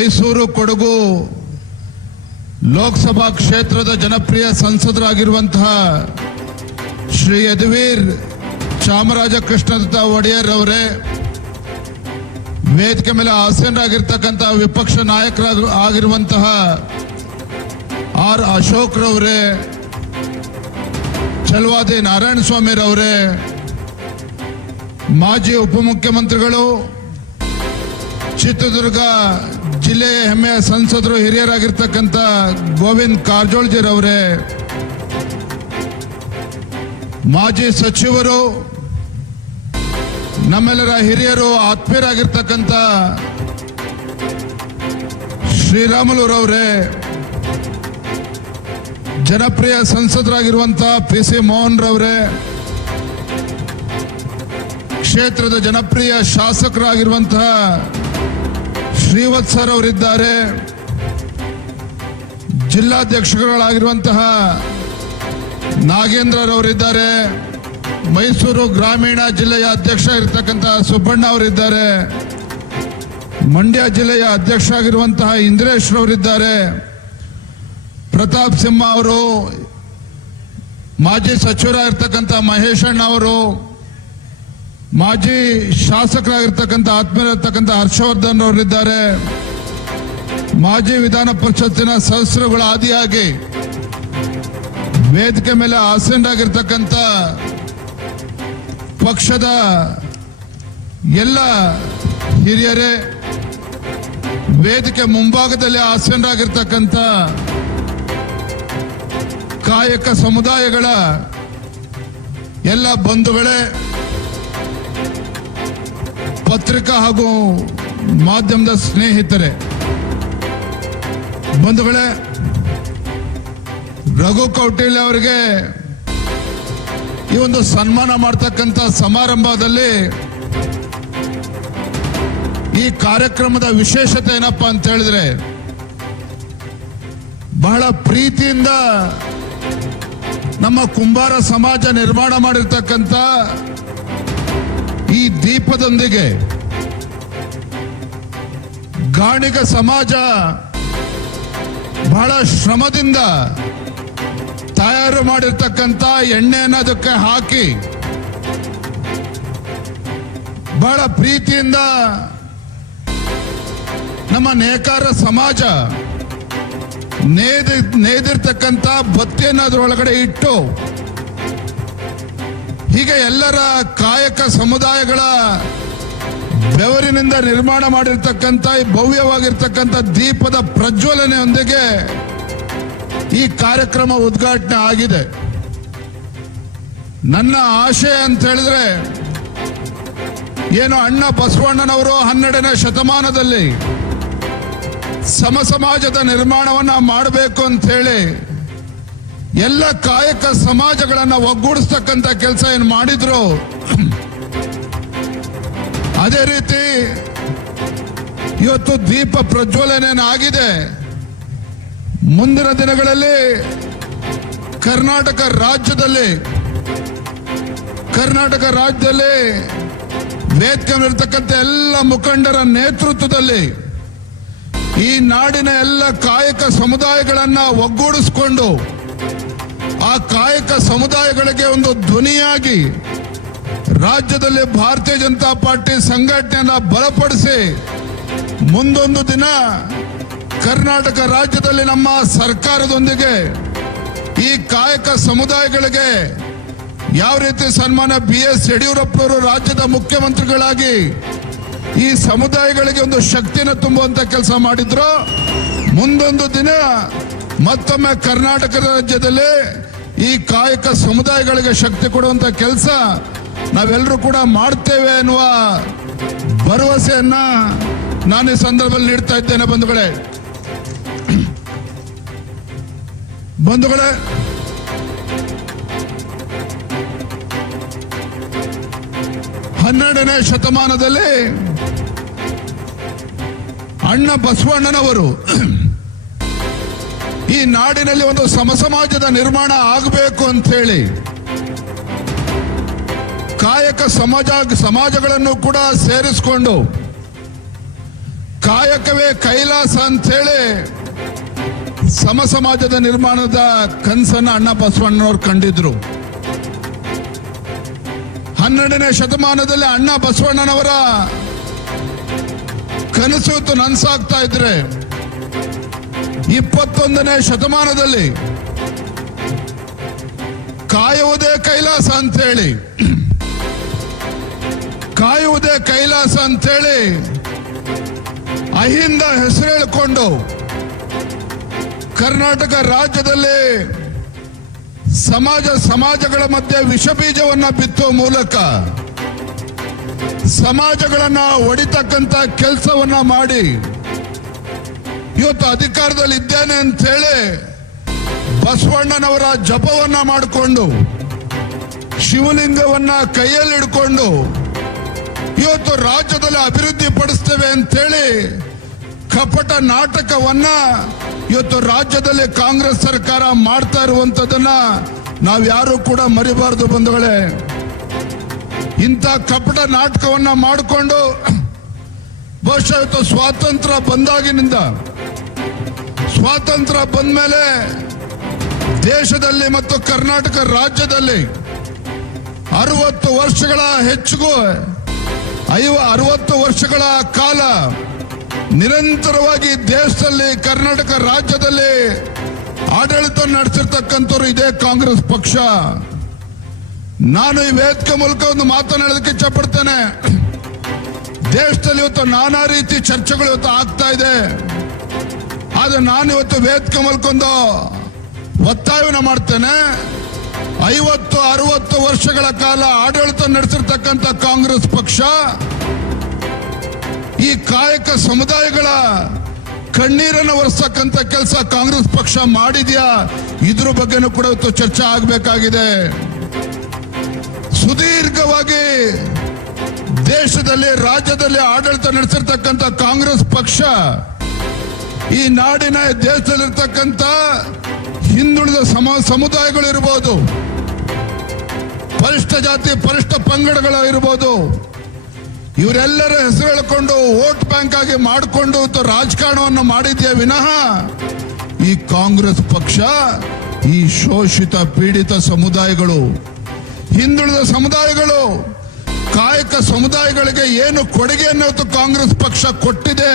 ಮೈಸೂರು ಕೊಡಗು ಲೋಕಸಭಾ ಕ್ಷೇತ್ರದ ಜನಪ್ರಿಯ ಸಂಸದರಾಗಿರುವಂತಹ ಶ್ರೀ ಯದುವೀರ್ ಚಾಮರಾಜ ಕೃಷ್ಣದತ್ತ ಒಡೆಯರ್ ಅವರೇ, ವೇದಿಕೆ ಮೇಲೆ ಆಸೀನರಾಗಿರ್ತಕ್ಕಂಥ ವಿಪಕ್ಷ ನಾಯಕರಾಗಿರುವಂತಹ ಆರ್ ಅಶೋಕ್ ರವರೇ, ಛಲವಾದಿ ನಾರಾಯಣ ಸ್ವಾಮಿ ರವರೇ, ಮಾಜಿ ಉಪಮುಖ್ಯಮಂತ್ರಿಗಳು, ಚಿತ್ರದುರ್ಗ ಜಿಲ್ಲೆಯ ಹೆಮ್ಮೆಯ ಸಂಸದರು ಹಿರಿಯರಾಗಿರ್ತಕ್ಕಂಥ ಗೋವಿಂದ್ ಕಾರಜೋಳಜಿರವರೇ, ಮಾಜಿ ಸಚಿವರು, ನಮ್ಮೆಲ್ಲರ ಹಿರಿಯರು ಆತ್ಮೀಯರಾಗಿರ್ತಕ್ಕಂಥ ಶ್ರೀರಾಮುಲುರವರೇ, ಜನಪ್ರಿಯ ಸಂಸದರಾಗಿರುವಂತಹ PC ಮೋಹನ್ ರವರೇ, ಕ್ಷೇತ್ರದ ಜನಪ್ರಿಯ ಶಾಸಕರಾಗಿರುವಂತಹ ಶ್ರೀವತ್ಸ ರವರಿದ್ದಾರೆ, ಜಿಲ್ಲಾಧ್ಯಕ್ಷರುಗಳಾಗಿರುವಂತಹ ನಾಗೇಂದ್ರ ರವರಿದ್ದಾರೆ, ಮೈಸೂರು ಗ್ರಾಮೀಣ ಜಿಲ್ಲೆಯ ಅಧ್ಯಕ್ಷ ಇರತಕ್ಕಂತಹ ಸುಬ್ಬಣ್ಣ ಅವರಿದ್ದಾರೆ, ಮಂಡ್ಯ ಜಿಲ್ಲೆಯ ಅಧ್ಯಕ್ಷ ಆಗಿರುವಂತಹ ಇಂದ್ರೇಶ್ ರವರಿದ್ದಾರೆ, ಪ್ರತಾಪ್ ಸಿಂಹ ಅವರು, ಮಾಜಿ ಸಚಿವರಾಗಿರ್ತಕ್ಕಂಥ ಮಹೇಶಣ್ಣ ಅವರು, ಮಾಜಿ ಶಾಸಕರಾಗಿರ್ತಕ್ಕಂಥ ಆತ್ಮೀಯರಾಗಿರ್ತಕ್ಕಂಥ ಹರ್ಷವರ್ಧನ್ ಅವರಿದ್ದಾರೆ, ಮಾಜಿ ವಿಧಾನ ಪರಿಷತ್ತಿನ ಸದಸ್ಯರುಗಳ ಆದಿಯಾಗಿ ವೇದಿಕೆ ಮೇಲೆ ಆಸೀನರಾಗಿರ್ತಕ್ಕಂಥ ಪಕ್ಷದ ಎಲ್ಲ ಹಿರಿಯರೇ, ವೇದಿಕೆ ಮುಂಭಾಗದಲ್ಲಿ ಆಸೀನರಾಗಿರ್ತಕ್ಕಂಥ ಕಾಯಕ ಸಮುದಾಯಗಳ ಎಲ್ಲ ಬಂಧುಗಳೇ, ಪತ್ರಿಕಾ ಹಾಗೂ ಮಾಧ್ಯಮದ ಸ್ನೇಹಿತರೆ, ಬಂಧುಗಳೇ, ರಘು ಕೌಟಿಲ್ಯ ಅವರಿಗೆ ಈ ಒಂದು ಸನ್ಮಾನ ಮಾಡ್ತಕ್ಕಂಥ ಸಮಾರಂಭದಲ್ಲಿ ಈ ಕಾರ್ಯಕ್ರಮದ ವಿಶೇಷತೆ ಏನಪ್ಪಾ ಅಂತ ಹೇಳಿದ್ರೆ, ಬಹಳ ಪ್ರೀತಿಯಿಂದ ನಮ್ಮ ಕುಂಬಾರ ಸಮಾಜ ನಿರ್ಮಾಣ ಮಾಡಿರ್ತಕ್ಕಂಥ ಈ ದೀಪದೊಂದಿಗೆ ಗಾಣಿಗ ಸಮಾಜ ಬಹಳ ಶ್ರಮದಿಂದ ತಯಾರು ಮಾಡಿರ್ತಕ್ಕಂಥ ಎಣ್ಣೆಯನ್ನು ಅದಕ್ಕೆ ಹಾಕಿ ಬಹಳ ಪ್ರೀತಿಯಿಂದ ನಮ್ಮ ನೇಕಾರ ಸಮಾಜ ನೇದಿರ್ತಕ್ಕಂಥ ಬತ್ತಿಯನ್ನು ಅದರೊಳಗಡೆ ಇಟ್ಟು, ಹೀಗೆ ಎಲ್ಲರ ಕಾಯಕ ಸಮುದಾಯಗಳ ಬೆವರಿನಿಂದ ನಿರ್ಮಾಣ ಮಾಡಿರ್ತಕ್ಕಂಥ ಈ ಭವ್ಯವಾಗಿರ್ತಕ್ಕಂಥ ದೀಪದ ಪ್ರಜ್ವಲನೆಯೊಂದಿಗೆ ಈ ಕಾರ್ಯಕ್ರಮ ಉದ್ಘಾಟನೆ ಆಗಿದೆ. ನನ್ನ ಆಶಯ ಅಂತ ಹೇಳಿದ್ರೆ, ಏನು ಅಣ್ಣ ಬಸವಣ್ಣನವರು 12ನೇ ಶತಮಾನದಲ್ಲಿ ಸಮಾಜದ ನಿರ್ಮಾಣವನ್ನ ಮಾಡಬೇಕು ಅಂತ ಹೇಳಿ ಎಲ್ಲ ಕಾಯಕ ಸಮಾಜಗಳನ್ನ ಒಗ್ಗೂಡಿಸ್ತಕ್ಕಂಥ ಕೆಲಸ ಏನು ಮಾಡಿದ್ರು, ಅದೇ ರೀತಿ ಇವತ್ತು ದೀಪ ಪ್ರಜ್ವಲನೆ ಆಗಿದೆ. ಮುಂದಿನ ದಿನಗಳಲ್ಲಿ ಕರ್ನಾಟಕ ರಾಜ್ಯದಲ್ಲಿ ವೇದಿಕೆ ಇರತಕ್ಕಂಥ ಎಲ್ಲ ಮುಖಂಡರ ನೇತೃತ್ವದಲ್ಲಿ ಈ ನಾಡಿನ ಎಲ್ಲ ಕಾಯಕ ಸಮುದಾಯಗಳನ್ನ ಒಗ್ಗೂಡಿಸಿಕೊಂಡು ಆ ಕಾಯಕ ಸಮುದಾಯಗಳಿಗೆ ಒಂದು ಧ್ವನಿಯಾಗಿ ರಾಜ್ಯದಲ್ಲಿ ಭಾರತೀಯ ಜನತಾ ಪಾರ್ಟಿ ಸಂಘಟನೆಯನ್ನ ಬಲಪಡಿಸಿ ಮುಂದೊಂದು ದಿನ ಕರ್ನಾಟಕ ರಾಜ್ಯದಲ್ಲಿ ನಮ್ಮ ಸರ್ಕಾರದೊಂದಿಗೆ ಈ ಕಾಯಕ ಸಮುದಾಯಗಳಿಗೆ ಯಾವ ರೀತಿ ಸನ್ಮಾನ BS ಯಡಿಯೂರಪ್ಪನವರು ರಾಜ್ಯದ ಮುಖ್ಯಮಂತ್ರಿಗಳಾಗಿ ಈ ಸಮುದಾಯಗಳಿಗೆ ಒಂದು ಶಕ್ತಿಯನ್ನು ತುಂಬುವಂತ ಕೆಲಸ ಮಾಡಿದ್ರು, ಮುಂದೊಂದು ದಿನ ಮತ್ತೊಮ್ಮೆ ಕರ್ನಾಟಕ ರಾಜ್ಯದಲ್ಲಿ ಈ ಕಾಯಕ ಸಮುದಾಯಗಳಿಗೆ ಶಕ್ತಿ ಕೊಡುವಂತ ಕೆಲಸ ನಾವೆಲ್ಲರೂ ಕೂಡ ಮಾಡ್ತೇವೆ ಅನ್ನುವ ಭರವಸೆಯನ್ನ ನಾನು ಈ ಸಂದರ್ಭದಲ್ಲಿ ನೀಡ್ತಾ ಇದ್ದೇನೆ. ಬಂಧುಗಳೇ, 12ನೇ ಶತಮಾನದಲ್ಲಿ ಅಣ್ಣ ಬಸವಣ್ಣನವರು ಈ ನಾಡಿನಲ್ಲಿ ಒಂದು ಸಮಾಜದ ನಿರ್ಮಾಣ ಆಗಬೇಕು ಅಂತ ಹೇಳಿ ಕಾಯಕ ಸಮಾಜಗಳನ್ನು ಕೂಡ ಸೇರಿಸಿಕೊಂಡು ಕಾಯಕವೇ ಕೈಲಾಸ ಅಂತೇಳಿ ಸಮ ಸಮಾಜದ ನಿರ್ಮಾಣದ ಕನಸನ್ನ ಅಣ್ಣ ಬಸವಣ್ಣನವರು ಕಂಡಿದ್ರು. 12ನೇ ಶತಮಾನದಲ್ಲಿ ಅಣ್ಣ ಬಸವಣ್ಣನವರ ಕನಸು ನನಸಾಗ್ತಾ ಇದ್ರೆ 21ನೇ ಶತಮಾನದಲ್ಲಿ ಕಾಯುವುದೇ ಕೈಲಾಸ ಅಂತೇಳಿ ಅಹಿಂದ ಹೆಸರು ಹೇಳಿಕೊಂಡು ಕರ್ನಾಟಕ ರಾಜ್ಯದಲ್ಲಿ ಸಮಾಜಗಳ ಮಧ್ಯೆ ವಿಷಬೀಜವನ್ನ ಬಿತ್ತುವ ಮೂಲಕ ಸಮಾಜಗಳನ್ನ ಒಡಿತಕ್ಕಂತ ಕೆಲಸವನ್ನ ಮಾಡಿ ಇವತ್ತು ಅಧಿಕಾರದಲ್ಲಿ ಇದ್ದೇನೆ ಅಂತ ಹೇಳಿ ಬಸವಣ್ಣನವರ ಜಪವನ್ನ ಮಾಡಿಕೊಂಡು ಶಿವಲಿಂಗವನ್ನ ಕೈಯಲ್ಲಿ ಹಿಡ್ಕೊಂಡು ಇವತ್ತು ರಾಜ್ಯದಲ್ಲಿ ಅಭಿವೃದ್ಧಿ ಪಡಿಸ್ತೇವೆ ಅಂತೇಳಿ ಕಪಟ ನಾಟಕವನ್ನ ಇವತ್ತು ರಾಜ್ಯದಲ್ಲಿ ಕಾಂಗ್ರೆಸ್ ಸರ್ಕಾರ ಮಾಡ್ತಾ ಇರುವಂತದನ್ನ ನಾವ್ಯಾರು ಕೂಡ ಮರಿಬಾರದು ಬಂಧುಗಳೇ. ಇಂಥ ಕಪಟ ನಾಟಕವನ್ನ ಮಾಡಿಕೊಂಡು ಬಹುಶಃ ಇವತ್ತು ಸ್ವಾತಂತ್ರ್ಯ ಬಂದ ಮೇಲೆ ದೇಶದಲ್ಲಿ ಮತ್ತು ಕರ್ನಾಟಕ ರಾಜ್ಯದಲ್ಲಿ 60 ವರ್ಷಗಳ ಹೆಚ್ಚಿಗೂ 60 ವರ್ಷಗಳ ಕಾಲ ನಿರಂತರವಾಗಿ ದೇಶದಲ್ಲಿ ಕರ್ನಾಟಕ ರಾಜ್ಯದಲ್ಲಿ ಆಡಳಿತ ನಡೆಸಿರ್ತಕ್ಕಂಥವ್ರು ಇದೇ ಕಾಂಗ್ರೆಸ್ ಪಕ್ಷ. ನಾನು ಈ ವೇದಿಕೆ ಮೂಲಕ ಒಂದು ಮಾತನಾಡೋದಕ್ಕೆ ಇಚ್ಛೆ ಪಡ್ತೇನೆ. ದೇಶದಲ್ಲಿ ಇವತ್ತು ನಾನಾ ರೀತಿ ಚರ್ಚೆಗಳು ಇವತ್ತು ಆಗ್ತಾ ಇದೆ. ಆದ್ರೆ ನಾನು ಇವತ್ತು ವೇದಿಕೆ ಮೂಲಕ ಒಂದು ಒತ್ತಾಯವನ್ನು ಮಾಡ್ತೇನೆ. 50-60 ವರ್ಷಗಳ ಕಾಲ ಆಡಳಿತ ನಡೆಸಿರ್ತಕ್ಕಂಥ ಕಾಂಗ್ರೆಸ್ ಪಕ್ಷ ಈ ಕಾಯಕ ಸಮುದಾಯಗಳ ಕಣ್ಣೀರನ್ನು ಒರೆಸ್ತಕ್ಕಂಥ ಕೆಲಸ ಕಾಂಗ್ರೆಸ್ ಪಕ್ಷ ಮಾಡಿದ್ಯಾ, ಇದ್ರ ಬಗ್ಗೆನೂ ಕೂಡ ಇವತ್ತು ಚರ್ಚೆ ಆಗಬೇಕಾಗಿದೆ. ಸುದೀರ್ಘವಾಗಿ ದೇಶದಲ್ಲಿ ರಾಜ್ಯದಲ್ಲಿ ಆಡಳಿತ ನಡೆಸಿರ್ತಕ್ಕಂಥ ಕಾಂಗ್ರೆಸ್ ಪಕ್ಷ ಈ ನಾಡಿನ ದೇಶದಲ್ಲಿರ್ತಕ್ಕಂಥ ಹಿಂದುಳಿದ ಸಮುದಾಯಗಳು ಇರಬಹುದು, ಪರಿಷ್ಠ ಜಾತಿ ಪರಿಷ್ಠ ಪಂಗಡಗಳು ಇರಬಹುದು, ಇವರೆಲ್ಲರ ಹೆಸರು ಹೇಳಿಕೊಂಡು ವೋಟ್ ಬ್ಯಾಂಕ್ ಆಗಿ ಮಾಡಿಕೊಂಡು ರಾಜಕಾರಣವನ್ನು ಮಾಡಿದ್ಯಾ ವಿನಃ ಈ ಕಾಂಗ್ರೆಸ್ ಪಕ್ಷ ಈ ಶೋಷಿತ ಪೀಡಿತ ಸಮುದಾಯಗಳು, ಹಿಂದುಳಿದ ಸಮುದಾಯಗಳು, ಕಾಯಕ ಸಮುದಾಯಗಳಿಗೆ ಏನು ಕೊಡುಗೆಯನ್ನು ಇವತ್ತು ಕಾಂಗ್ರೆಸ್ ಪಕ್ಷ ಕೊಟ್ಟಿದೆ,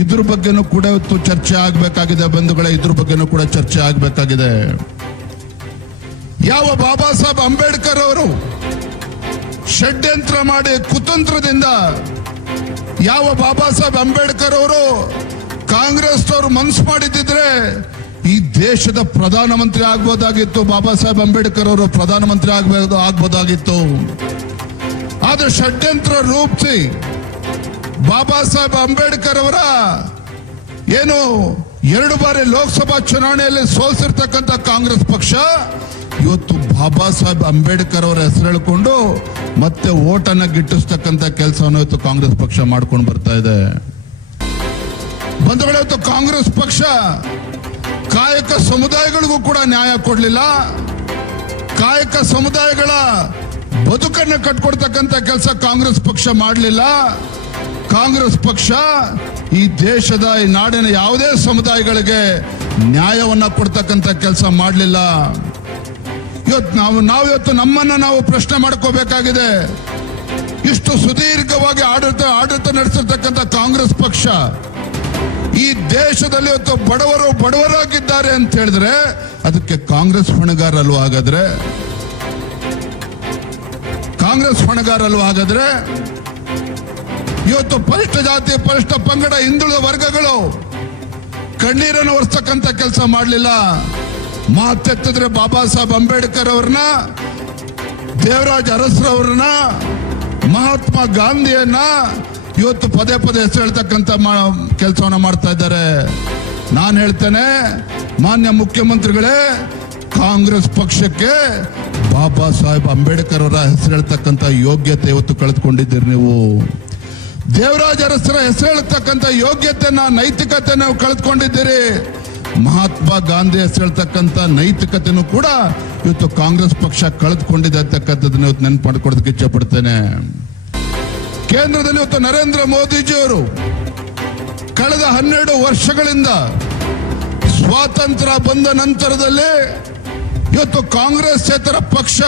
ಇದ್ರ ಬಗ್ಗೆನೂ ಕೂಡ ಇವತ್ತು ಚರ್ಚೆ ಆಗಬೇಕಾಗಿದೆ ಬಂಧುಗಳೇ. ಇದ್ರ ಬಗ್ಗೆನೂ ಕೂಡ ಚರ್ಚೆ ಆಗಬೇಕಾಗಿದೆ. ಯಾವ ಬಾಬಾ ಸಾಹೇಬ್ ಅಂಬೇಡ್ಕರ್ ಅವರು ಷಡ್ಯಂತ್ರ ಮಾಡಿ ಕುತಂತ್ರದಿಂದ ಯಾವ ಬಾಬಾ ಸಾಹೇಬ್ ಅಂಬೇಡ್ಕರ್ ಅವರು ಕಾಂಗ್ರೆಸ್ ಅವರು ಮನಸ್ಸು ಮಾಡಿದ್ರೆ ಈ ದೇಶದ ಪ್ರಧಾನಮಂತ್ರಿ ಆಗ್ಬೋದಾಗಿತ್ತು. ಬಾಬಾ ಸಾಹೇಬ್ ಅಂಬೇಡ್ಕರ್ ಅವರು ಪ್ರಧಾನಮಂತ್ರಿ ಆಗ್ಬೋದಾಗಿತ್ತು. ಆದ್ರೆ ಷಡ್ಯಂತ್ರ ರೂಪಿಸಿ ಬಾಬಾ ಸಾಹೇಬ್ ಅಂಬೇಡ್ಕರ್ ಅವರ ಏನು 2 ಬಾರಿ ಲೋಕಸಭಾ ಚುನಾವಣೆಯಲ್ಲಿ ಸೋಲಿಸಿರ್ತಕ್ಕಂಥ ಕಾಂಗ್ರೆಸ್ ಪಕ್ಷ ಇವತ್ತು ಬಾಬಾ ಸಾಹೇಬ್ ಅಂಬೇಡ್ಕರ್ ಅವರ ಹೆಸರು ಹೇಳಿಕೊಂಡು ಮತ್ತೆ ಓಟನ್ನ ಗಿಟ್ಟಿಸ್ತಕ್ಕಂಥ ಕೆಲಸವನ್ನು ಇವತ್ತು ಕಾಂಗ್ರೆಸ್ ಪಕ್ಷ ಮಾಡ್ಕೊಂಡು ಬರ್ತಾ ಇದೆ. ಬಂಧುಗಳೇ, ಇವತ್ತು ಕಾಂಗ್ರೆಸ್ ಪಕ್ಷ ಕಾಯಕ ಸಮುದಾಯಗಳಿಗೂ ಕೂಡ ನ್ಯಾಯ ಕೊಡ್ಲಿಲ್ಲ. ಕಾಯಕ ಸಮುದಾಯಗಳ ಬದುಕನ್ನು ಕಟ್ಕೊಡ್ತಕ್ಕಂಥ ಕೆಲಸ ಕಾಂಗ್ರೆಸ್ ಪಕ್ಷ ಮಾಡಲಿಲ್ಲ. ಕಾಂಗ್ರೆಸ್ ಪಕ್ಷ ಈ ದೇಶದ ಈ ನಾಡಿನ ಯಾವುದೇ ಸಮುದಾಯಗಳಿಗೆ ನ್ಯಾಯವನ್ನ ಕೊಡ್ತಕ್ಕಂಥ ಕೆಲಸ ಮಾಡಲಿಲ್ಲ. ಇವತ್ತು ನಾವಿವತ್ತು ನಮ್ಮನ್ನ ನಾವು ಪ್ರಶ್ನೆ ಮಾಡ್ಕೋಬೇಕಾಗಿದೆ. ಇಷ್ಟು ಸುದೀರ್ಘವಾಗಿ ಆಡಳಿತ ನಡೆಸಿರ್ತಕ್ಕಂಥ ಕಾಂಗ್ರೆಸ್ ಪಕ್ಷ ಈ ದೇಶದಲ್ಲಿ ಇವತ್ತು ಬಡವರಾಗಿದ್ದಾರೆ ಅಂತ ಹೇಳಿದ್ರೆ ಅದಕ್ಕೆ ಕಾಂಗ್ರೆಸ್ ಹೊಣೆಗಾರಲ್ವಾ ಹಾಗಾದ್ರೆ? ಕಾಂಗ್ರೆಸ್ ಹೊಣೆಗಾರಲ್ವಾ ಹಾಗಾದ್ರೆ? ಇವತ್ತು ಪರಿಷ್ಠ ಜಾತಿ ಪರಿಷ್ಠ ಪಂಗಡ ಹಿಂದುಳಿದ ವರ್ಗಗಳು ಕಣ್ಣೀರನ್ನು ಒರೆಸ್ತಕ್ಕಂಥ ಕೆಲಸ ಮಾಡಲಿಲ್ಲ. ಮಾತೆತ್ತಿದ್ರೆ ಬಾಬಾ ಸಾಹೇಬ್ ಅಂಬೇಡ್ಕರ್ ಅವ್ರನ್ನ, ದೇವರಾಜ್ ಅರಸ್ರವ್ರನ್ನ, ಮಹಾತ್ಮ ಗಾಂಧಿಯನ್ನ ಇವತ್ತು ಪದೇ ಹೆಸರು ಹೇಳ್ತಕ್ಕಂಥ ಕೆಲಸವನ್ನ ಮಾಡ್ತಾ ಇದ್ದಾರೆ. ನಾನು ಹೇಳ್ತೇನೆ, ಮಾನ್ಯ ಮುಖ್ಯಮಂತ್ರಿಗಳೇ, ಕಾಂಗ್ರೆಸ್ ಪಕ್ಷಕ್ಕೆ ಬಾಬಾ ಸಾಹೇಬ್ ಅಂಬೇಡ್ಕರ್ ಅವರ ಹೆಸರು ಹೇಳ್ತಕ್ಕಂಥ ಯೋಗ್ಯತೆ ಇವತ್ತು ಕಳೆದುಕೊಂಡಿದ್ದೀರಿ ನೀವು. ದೇವರಾಜ್ ಅರಸರ ಹೆಸರು ಹೇಳ್ತಕ್ಕಂಥ ಯೋಗ್ಯತೆಯನ್ನ ನೈತಿಕತೆ ನೀವು ಕಳೆದುಕೊಂಡಿದ್ದೀರಿ. ಮಹಾತ್ಮ ಗಾಂಧಿ ಹೆಸರು ಹೇಳ್ತಕ್ಕಂಥ ನೈತಿಕತೆನೂ ಕೂಡ ಇವತ್ತು ಕಾಂಗ್ರೆಸ್ ಪಕ್ಷ ಕಳೆದುಕೊಂಡಿದೆ ಅಂತಕ್ಕಂಥದ್ದನ್ನ ಇವತ್ತು ನೆನಪು ಮಾಡಿಕೊಡೋದಕ್ಕೆ ಇಚ್ಛೆ ಪಡ್ತೇನೆ. ಕೇಂದ್ರದಲ್ಲಿ ಇವತ್ತು ನರೇಂದ್ರ ಮೋದಿಜಿಯವರು ಕಳೆದ 12 ವರ್ಷಗಳಿಂದ ಸ್ವಾತಂತ್ರ್ಯ ಬಂದ ನಂತರದಲ್ಲಿ ಇವತ್ತು ಕಾಂಗ್ರೆಸ್ಸೇತರ ಪಕ್ಷ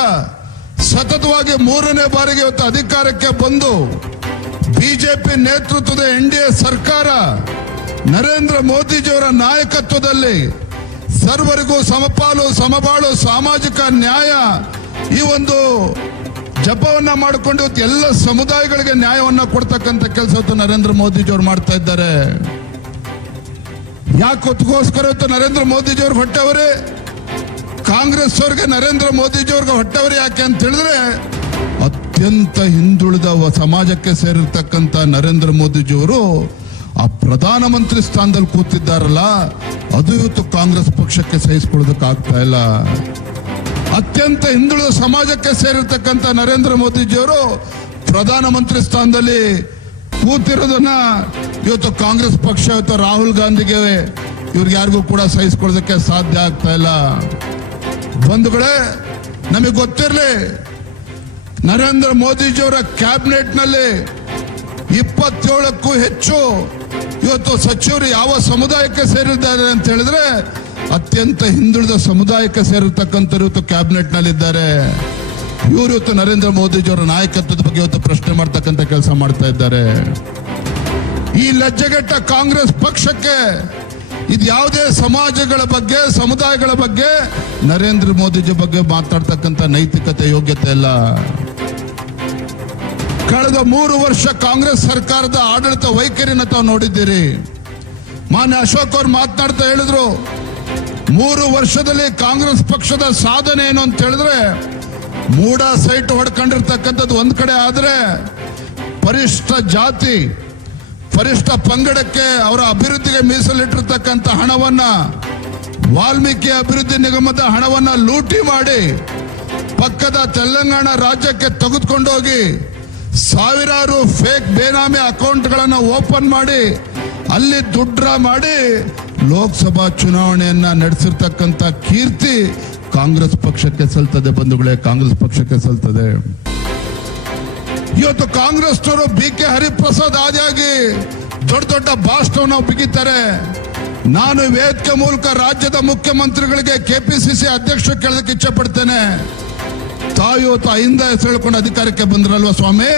ಸತತವಾಗಿ 3ನೇ ಬಾರಿಗೆ ಇವತ್ತು ಅಧಿಕಾರಕ್ಕೆ ಬಂದು ಬಿಜೆಪಿ ನೇತೃತ್ವದ NDA ಸರ್ಕಾರ ನರೇಂದ್ರ ಮೋದಿಜಿಯವರ ನಾಯಕತ್ವದಲ್ಲಿ ಸರ್ವರಿಗೂ ಸಮಪಾಲು ಸಮಬಾಳು ಸಾಮಾಜಿಕ ನ್ಯಾಯ ಈ ಒಂದು ಜಪವನ್ನ ಮಾಡಿಕೊಂಡು ಎಲ್ಲ ಸಮುದಾಯಗಳಿಗೆ ನ್ಯಾಯವನ್ನ ಕೊಡ್ತಕ್ಕಂಥ ಕೆಲಸ ನರೇಂದ್ರ ಮೋದಿಜಿಯವರು ಮಾಡ್ತಾ ಇದ್ದಾರೆ. ಯಾಕೆ ಹೊತ್ತಿಗೋಸ್ಕರ ನರೇಂದ್ರ ಮೋದಿಜಿಯವ್ರಿಗೆ ಹೊಟ್ಟೆವರೇ, ಕಾಂಗ್ರೆಸ್ ಅವ್ರಿಗೆ ನರೇಂದ್ರ ಮೋದಿಜಿಯವ್ರಿಗೆ ಹೊಟ್ಟೆವರೇ ಯಾಕೆ ಅಂತ ಹೇಳಿದ್ರೆ ಅತ್ಯಂತ ಹಿಂದುಳಿದ ಸಮಾಜಕ್ಕೆ ಸೇರಿರ್ತಕ್ಕಂಥ ನರೇಂದ್ರ ಮೋದಿಜಿಯವರು ಆ ಪ್ರಧಾನಮಂತ್ರಿ ಸ್ಥಾನದಲ್ಲಿ ಕೂತಿದ್ದಾರಲ್ಲ, ಅದು ಇವತ್ತು ಕಾಂಗ್ರೆಸ್ ಪಕ್ಷಕ್ಕೆ ಸಹಿಸಿಕೊಳ್ಳೋದಕ್ಕಾಗ್ತಾ ಇಲ್ಲ. ಅತ್ಯಂತ ಹಿಂದುಳಿದ ಸಮಾಜಕ್ಕೆ ಸೇರಿರ್ತಕ್ಕಂಥ ನರೇಂದ್ರ ಮೋದಿಜಿಯವರು ಪ್ರಧಾನಮಂತ್ರಿ ಸ್ಥಾನದಲ್ಲಿ ಕೂತಿರೋದನ್ನ ಇವತ್ತು ಕಾಂಗ್ರೆಸ್ ಪಕ್ಷ ಇವತ್ತು ರಾಹುಲ್ ಗಾಂಧಿಗೆ ಇವ್ರಿಗೆ ಯಾರಿಗೂ ಕೂಡ ಸಹಿಸಿಕೊಳ್ಳೋದಕ್ಕೆ ಸಾಧ್ಯ ಆಗ್ತಾ ಇಲ್ಲ. ಬಂಧುಗಳೇ, ನಮಗೆ ಗೊತ್ತಿರಲಿ, ನರೇಂದ್ರ ಮೋದಿಜಿಯವರ ಕ್ಯಾಬಿನೆಟ್ ನಲ್ಲಿ 27ಕ್ಕೂ ಹೆಚ್ಚು ಇವತ್ತು ಸಚಿವರು ಯಾವ ಸಮುದಾಯಕ್ಕೆ ಸೇರಿದ್ದಾರೆ ಅಂತ ಹೇಳಿದ್ರೆ ಅತ್ಯಂತ ಹಿಂದುಳಿದ ಸಮುದಾಯಕ್ಕೆ ಸೇರಿರ್ತಕ್ಕಂಥವ್ರು ಇವತ್ತು ಕ್ಯಾಬಿನೆಟ್ ನಲ್ಲಿದ್ದಾರೆ. ಇವರು ಇವತ್ತು ನರೇಂದ್ರ ಮೋದಿಜಿಯವರ ನಾಯಕತ್ವದ ಬಗ್ಗೆ ಇವತ್ತು ಪ್ರಶ್ನೆ ಮಾಡ್ತಕ್ಕಂಥ ಕೆಲಸ ಮಾಡ್ತಾ ಇದ್ದಾರೆ. ಈ ಲಜ್ಜೆಗೆಟ್ಟ ಕಾಂಗ್ರೆಸ್ ಪಕ್ಷಕ್ಕೆ ಇದು ಯಾವುದೇ ಸಮಾಜಗಳ ಬಗ್ಗೆ ಸಮುದಾಯಗಳ ಬಗ್ಗೆ ನರೇಂದ್ರ ಮೋದಿಜಿ ಬಗ್ಗೆ ಮಾತಾಡ್ತಕ್ಕಂಥ ನೈತಿಕತೆ ಯೋಗ್ಯತೆ ಇಲ್ಲ. ಕಳೆದ 3 ವರ್ಷ ಕಾಂಗ್ರೆಸ್ ಸರ್ಕಾರದ ಆಡಳಿತ ವೈಖರಿನ ತಾವು ನೋಡಿದ್ದೀರಿ. ಮಾನ್ಯ ಅಶೋಕ್ ಅವರು ಮಾತನಾಡ್ತಾ ಹೇಳಿದ್ರು, 3 ವರ್ಷದಲ್ಲಿ ಕಾಂಗ್ರೆಸ್ ಪಕ್ಷದ ಸಾಧನೆ ಏನು ಅಂತ ಹೇಳಿದ್ರೆ ಮೂಡ ಸೈಟ್ ಹೊಡ್ಕೊಂಡಿರ್ತಕ್ಕಂಥದ್ದು ಒಂದ್ ಕಡೆ ಆದ್ರೆ ಪರಿಷ್ಠ ಜಾತಿ ಪರಿಷ್ಠ ಪಂಗಡಕ್ಕೆ ಅವರ ಅಭಿವೃದ್ಧಿಗೆ ಮೀಸಲಿಟ್ಟಿರ್ತಕ್ಕಂಥ ಹಣವನ್ನ ವಾಲ್ಮೀಕಿ ಅಭಿವೃದ್ಧಿ ನಿಗಮದ ಹಣವನ್ನ ಲೂಟಿ ಮಾಡಿ ಪಕ್ಕದ ತೆಲಂಗಾಣ ರಾಜ್ಯಕ್ಕೆ ತೆಗೆದುಕೊಂಡೋಗಿ ಸಾವಿರಾರು ಫೇಕ್ ಬೇನಾಮಿ ಅಕೌಂಟ್ಗಳನ್ನು ಓಪನ್ ಮಾಡಿ ಅಲ್ಲಿ ದುಡ್ಡ ಮಾಡಿ ಲೋಕಸಭಾ ಚುನಾವಣೆಯನ್ನ ನಡೆಸಿರ್ತಕ್ಕಂಥ ಕೀರ್ತಿ ಕಾಂಗ್ರೆಸ್ ಪಕ್ಷಕ್ಕೆ ಸಲ್ತದೆ. ಬಂಧುಗಳೇ, ಕಾಂಗ್ರೆಸ್ ಪಕ್ಷಕ್ಕೆ ಸಲ್ತದೆ. ಇವತ್ತು ಕಾಂಗ್ರೆಸ್ನವರು BK ಹರಿಪ್ರಸಾದ್ ಆದಿಯಾಗಿ ದೊಡ್ಡ ದೊಡ್ಡ ಭಾಷಣವನ್ನು ಬಿಗಿತಾರೆ. ನಾನು ವೇದಿಕೆ ಮೂಲಕ ರಾಜ್ಯದ ಮುಖ್ಯಮಂತ್ರಿಗಳಿಗೆ KPCC ಅಧ್ಯಕ್ಷರು ಕೇಳೋದಕ್ಕೆ ಇಚ್ಛೆ ಪಡ್ತೇನೆ. ತಾವು ಇವತ್ತು ಅಹಿಂದ ಹೆಸರು ಹೇಳ್ಕೊಂಡು ಅಧಿಕಾರಕ್ಕೆ ಬಂದ್ರಲ್ವಾ ಸ್ವಾಮಿ,